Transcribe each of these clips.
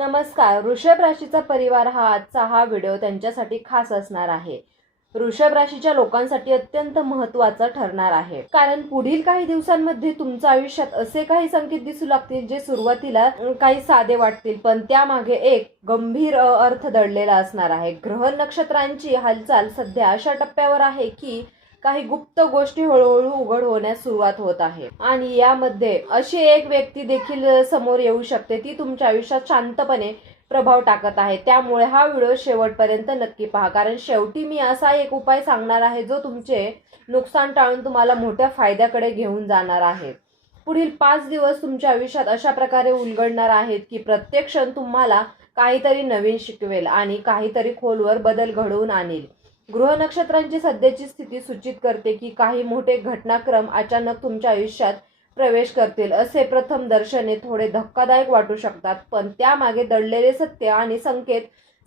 नमस्कार. वृषभ राशीचा परिवार आजचा व्हिडिओ त्यांच्यासाठी खास असणार आहे. वृषभ राशीच्या लोकांसाठी अत्यंत महत्त्वाचा ठरणार आहे, कारण पुढील काही दिवसांमध्ये तुमच्या आयुष्यात असे काही संकेत दिसू लागतील जे सुरुवातीला काही साधे वाटतील, पण त्यामागे एक गंभीर अर्थ दडलेला असणार आहे. ग्रह नक्षत्रांची हालचाल सध्या अशा टप्प्यावर आहे की काही गुप्त गोष्टी हळूहळू उघड होण्यास सुरुवात होत आहे आणि यामध्ये अशी एक व्यक्ती देखील समोर येऊ शकते ती तुमच्या आयुष्यात शांतपणे प्रभाव टाकत आहे. त्यामुळे हा व्हिडिओ शेवटपर्यंत नक्की पहा, कारण शेवटी मी असा एक उपाय सांगणार आहे जो तुमचे नुकसान टाळून तुम्हाला मोठ्या फायद्याकडे घेऊन जाणार आहे. पुढील 5 दिवस तुमच्या आयुष्यात अशा प्रकारे उलगडणार आहेत की प्रत्येक क्षण तुम्हाला काहीतरी नवीन शिकवेल आणि काहीतरी खोलवर बदल घडवून आणेल. गृह नक्षत्रांची सध्याची स्थिती सूचित करते की काही मोठे घटनाक्रम अचानक तुमच्या आयुष्यात प्रवेश करतील. असे प्रथम दर्शने थोडे धक्कादायक वाटू शकतात, पण त्यामागे दडलेले सत्य आणि संकेत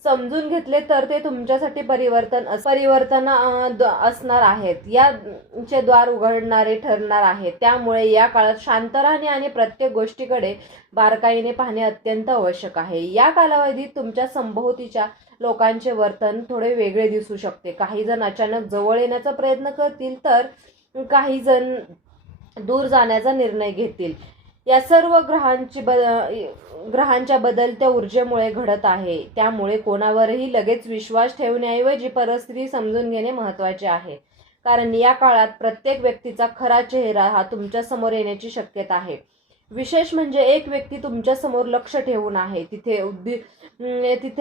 समजून घेतले तर ते तुमच्यासाठी परिवर्तन असणार आहेत. याचे द्वार उघडणारे ठरणार आहे. त्यामुळे या काळात शांत राहणे आणि प्रत्येक गोष्टीकडे बारकाईने पाहणे अत्यंत आवश्यक आहे. या कालावधीत तुमच्या संभोवतीच्या लोकांचे वर्तन थोडे वेगळे दिसू शकते. काही जण अचानक जवळ येण्याचा प्रयत्न करतील तर काही जण दूर जाण्याचा निर्णय घेतील. या सर्व ग्रहांच्या बदलत्या ऊर्जेमुळे घडत आहे. त्यामुळे कोणावरही लगेच विश्वास ठेवण्याऐवजी परिस्थिती समजून घेणे महत्त्वाचे आहे, कारण या काळात प्रत्येक व्यक्तीचा खरा चेहरा हा तुमच्या समोर येण्याची शक्यता आहे. विशेष म्हणजे एक व्यक्ती तुमच्या समोर लक्ष ठेवून आहे. तिथे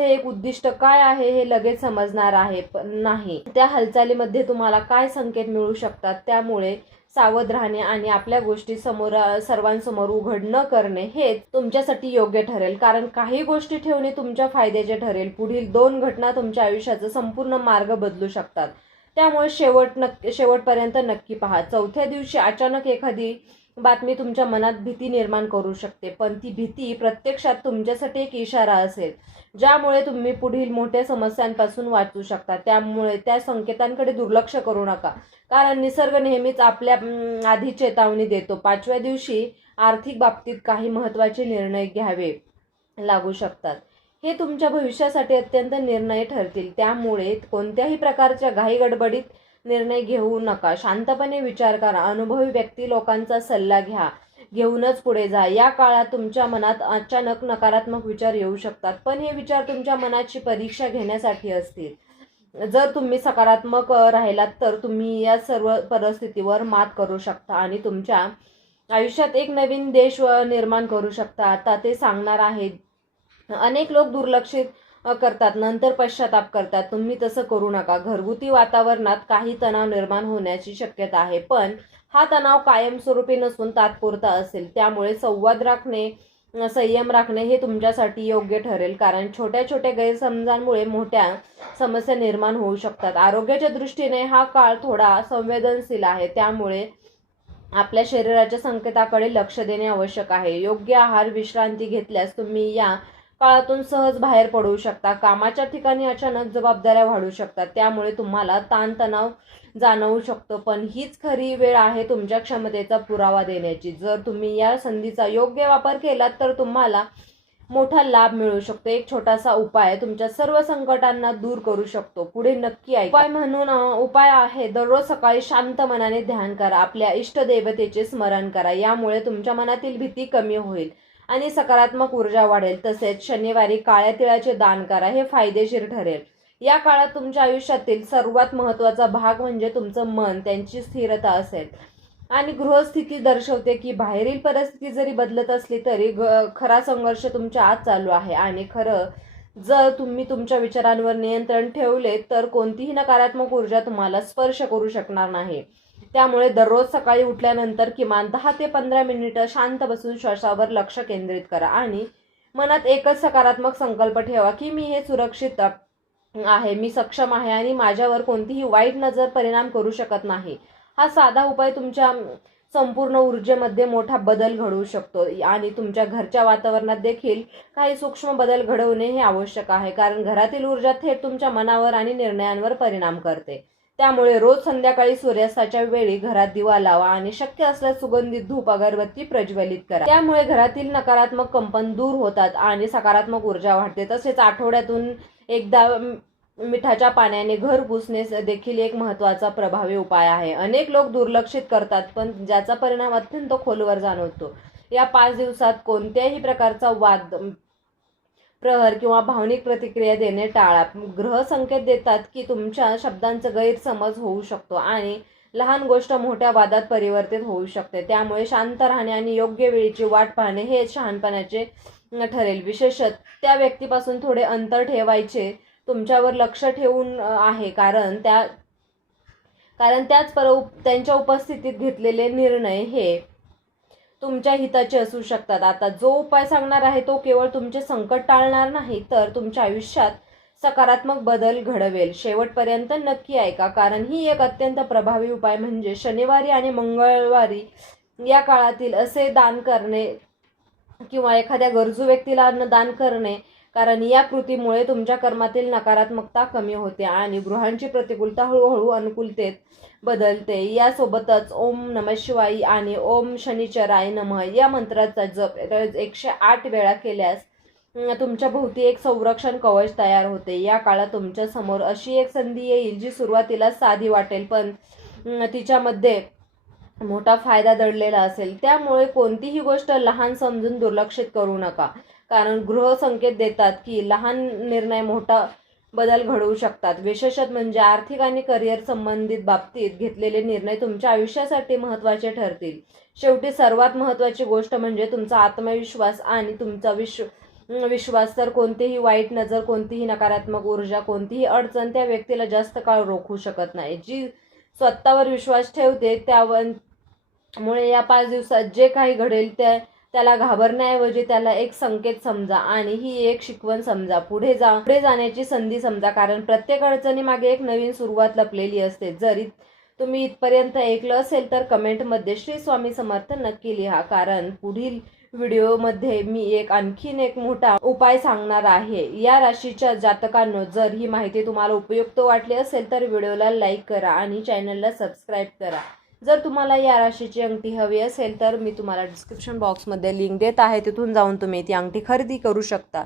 एक उद्दिष्ट काय आहे हे लगेच समजणार आहे नाही. त्या हालचालीमध्ये तुम्हाला काय संकेत मिळू शकतात. त्यामुळे सावध राहणे आणि आपल्या गोष्टी सर्वांसमोर उघड न करणे हे तुमच्यासाठी योग्य ठरेल, कारण काही गोष्टी ठेवणे तुमच्या फायद्याचे ठरेल. पुढील 2 घटना तुमच्या आयुष्याचा संपूर्ण मार्ग बदलू शकतात. त्यामुळे शेवटपर्यंत नक्की पहा. 4थ्या दिवशी अचानक एखादी बातमी तुमच्या मनात भीती निर्माण करू शकते, पण ती भीती प्रत्यक्षात तुमच्यासाठी एक इशारा असेल ज्यामुळे तुम्ही पुढील मोठ्या समस्यांपासून वाचू शकता. त्यामुळे त्या संकेतांकडे दुर्लक्ष करू नका, कारण निसर्ग नेहमीच आपल्या आधी चेतावणी देतो. 5व्या दिवशी आर्थिक बाबतीत काही महत्त्वाचे निर्णय घ्यावे लागू शकतात. हे तुमच्या भविष्यासाठी अत्यंत निर्णय ठरतील. त्यामुळे कोणत्याही प्रकारच्या घाईगडबडीत निर्णय घेऊ नका. शांतपणे विचार करा. अनुभवी व्यक्ती लोकांचा सल्ला घेऊनच पुढे जा. या काळात तुमच्या मनात अचानक नकारात्मक विचार येऊ शकतात, पण हे विचार तुमच्या मनाची परीक्षा घेण्यासाठी असतील. जर तुम्ही सकारात्मक राहिलात तर तुम्ही या सर्व परिस्थितीवर मात करू शकता आणि तुमच्या आयुष्यात एक नवीन देश निर्माण करू शकता. आता ते सांगणार आहे. अनेक लोक दुर्लक्षित करतात, नंतर पश्चाताप करतात. तुम्ही तसं करू नका. घरगुती वातावरणात काही तणाव निर्माण होण्याची शक्यता आहे, पण हा तणाव कायमस्वरूपी नसून तात्पुरता असेल. त्यामुळे संयम राखणे हे तुमच्यासाठी योग्य ठरेल, कारण छोट्या छोट्या गैरसमजांमुळे मोठ्या समस्या निर्माण होऊ शकतात. आरोग्याच्या दृष्टीने हा काळ थोडा संवेदनशील आहे. त्यामुळे आपल्या शरीराच्या संकेताकडे लक्ष देणे आवश्यक आहे. योग्य आहार, विश्रांती घेतल्यास तुम्ही या काळातून सहज बाहेर पडू शकता. कामाच्या ठिकाणी अचानक जबाबदाऱ्या वाढू शकतात, त्यामुळे तुम्हाला ताणतणाव जाणवू शकतो, पण हीच खरी वेळ आहे तुमच्या क्षमतेचा पुरावा देण्याची. जर तुम्ही या संधीचा योग्य वापर केलात तर तुम्हाला मोठा लाभ मिळू शकतो. एक छोटासा उपाय तुमच्या सर्व संकटांना दूर करू शकतो. पुढे नक्की ऐका. उपाय आहे दररोज सकाळी शांत मनाने ध्यान करा. आपल्या इष्टदेवतेचे स्मरण करा. यामुळे तुमच्या मनातील भीती कमी होईल आणि सकारात्मक ऊर्जा वाढेल. तसेच शनिवारी काळ्या तिळाचे दान करा. हे फायदेशीर ठरेल. या काळात तुमच्या आयुष्यातील सर्वात महत्त्वाचा भाग म्हणजे तुमचं मन, त्यांची स्थिरता असेल आणि गृहस्थिती दर्शवते की बाहेरील परिस्थिती जरी बदलत असली तरी खरा संघर्ष तुमच्या आत चालू आहे. आणि जर तुम्ही तुमच्या विचारांवर नियंत्रण ठेवले तर कोणतीही नकारात्मक ऊर्जा तुम्हाला स्पर्श करू शकणार नाही. त्यामुळे दररोज सकाळी उठल्यानंतर किमान 10 ते 15 मिनिटं शांत बसून श्वासावर लक्ष केंद्रित करा आणि मनात एकच सकारात्मक संकल्प ठेवा की मी हे सुरक्षित आहे, मी सक्षम आहे आणि माझ्यावर कोणतीही वाईट नजर परिणाम करू शकत नाही. हा साधा उपाय तुमच्या संपूर्ण ऊर्जेमध्ये मोठा बदल घडवू शकतो आणि तुमच्या घरच्या वातावरणात देखील काही सूक्ष्म बदल घडवणे हे आवश्यक आहे, कारण घरातील ऊर्जा थेट तुमच्या मनावर आणि निर्णयांवर परिणाम करते. त्यामुळे रोज संध्याकाळी सूर्यास्ताच्या वेळी घरात दिवा लावा आणि शक्य असल्यास सुगंधित धूप अगरबत्ती प्रज्वलित करा. त्यामुळे घरातील नकारात्मक कंपन दूर होतात आणि सकारात्मक ऊर्जा वाढते. तसेच आठवड्यातून एकदा मिठाच्या पाण्याने घर पुसणे देखील एक महत्त्वाचा प्रभावी उपाय आहे. अनेक लोक दुर्लक्षित करतात, पण ज्याचा परिणाम अत्यंत खोलवर जाणवतो. या 5 दिवसात कोणत्याही प्रकारचा वाद, प्रहर किंवा भावनिक प्रतिक्रिया देणे टाळा. ग्रह संकेत देतात की तुमच्या शब्दांचा गैरसमज होऊ शकतो आणि लहान गोष्ट मोठ्या वादात परिवर्तित होऊ शकते. त्यामुळे शांत राहणे आणि योग्य वेळीची वाट पाहणे हे शहाणपणाचे ठरेल. विशेषतः त्या व्यक्तीपासून थोडे अंतर ठेवायचे तुमच्यावर लक्ष ठेवून आहे, कारण त्यांच्या उपस्थितीत घेतलेले निर्णय हे तुमच्या हिताचे असू शकतात. आता जो उपाय सांगणार आहे तो केवळ तुमचे संकट टाळणार नाही, तर तुमच्या आयुष्यात सकारात्मक बदल घडवेल. शेवटपर्यंत नक्की ऐका, कारण ही एक अत्यंत प्रभावी उपाय म्हणजे शनिवारी आणि मंगळवारी या काळातील असे दान करणे किंवा एखाद्या गरजू व्यक्तीला अन्नदान करणे, कारण या कृतीमुळे तुमच्या कर्मातील नकारात्मकता कमी होते आणि गृहांची प्रतिकूलता हळूहळू अनुकूलतेत बदलते. यासोबतच ओम नमः शिवाय आणि ओम शनिचराय नमः या मंत्राचा जप 108 वेळा केल्यास तुमच्या भोवती एक संरक्षण कवच तयार होते. या काळात तुमच्या समोर अशी एक संधी येईल जी सुरुवातीला साधी वाटेल, पण तिच्यामध्ये मोठा फायदा दडलेला असेल. त्यामुळे कोणतीही गोष्ट लहान समजून दुर्लक्षित करू नका, कारण ग्रह संकेत देतात की लहान निर्णय मोठा बदल घडवू शकतात. विशेषतः म्हणजे आर्थिक आणि करिअर संबंधित बाबतीत घेतलेले निर्णय तुमच्या आयुष्यासाठी महत्त्वाचे ठरतील. शेवटी सर्वात महत्त्वाची गोष्ट म्हणजे तुमचा आत्मविश्वास आणि तुमचा विश्वास. तर कोणतीही वाईट नजर, कोणतीही नकारात्मक ऊर्जा, कोणतीही अडचण त्या व्यक्तीला जास्त काळ रोखू शकत नाही. जी स्वतःवर विश्वास ठेवते त्यामुळे या 5 दिवसात जे काही घडेल त्याला घाबरण्याऐवजी त्याला एक संकेत समजा आणि ही एक शिकवण समजा. पुढे जाण्याची संधी समजा, कारण प्रत्येक अडचणीमागे एक नवीन सुरुवात लपलेली असते. जरी तुम्ही इथपर्यंत ऐकलं असेल तर कमेंटमध्ये श्री स्वामी समर्थ नक्की लिहा, कारण पुढील व्हिडिओमध्ये मी आणखीन एक मोठा उपाय सांगणार आहे. या राशीच्या जातकांनो, जर ही माहिती तुम्हाला उपयुक्त वाटली असेल तर व्हिडिओला लाईक करा आणि चॅनलला सबस्क्राईब करा. जर तुम्हाला या राशीची अंगठी हवी असेल तर मी तुम्हाला डिस्क्रिप्शन बॉक्समध्ये लिंक देत आहे, तिथून जाऊन तुम्ही ती अंगठी खरेदी करू शकता.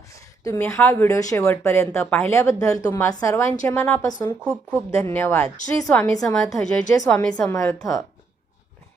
तुम्ही हा व्हिडिओ शेवटपर्यंत पाहिल्याबद्दल तुम्हा सर्वांचे मनापासून खूप खूप धन्यवाद. श्री स्वामी समर्थ. जय जय स्वामी समर्थ.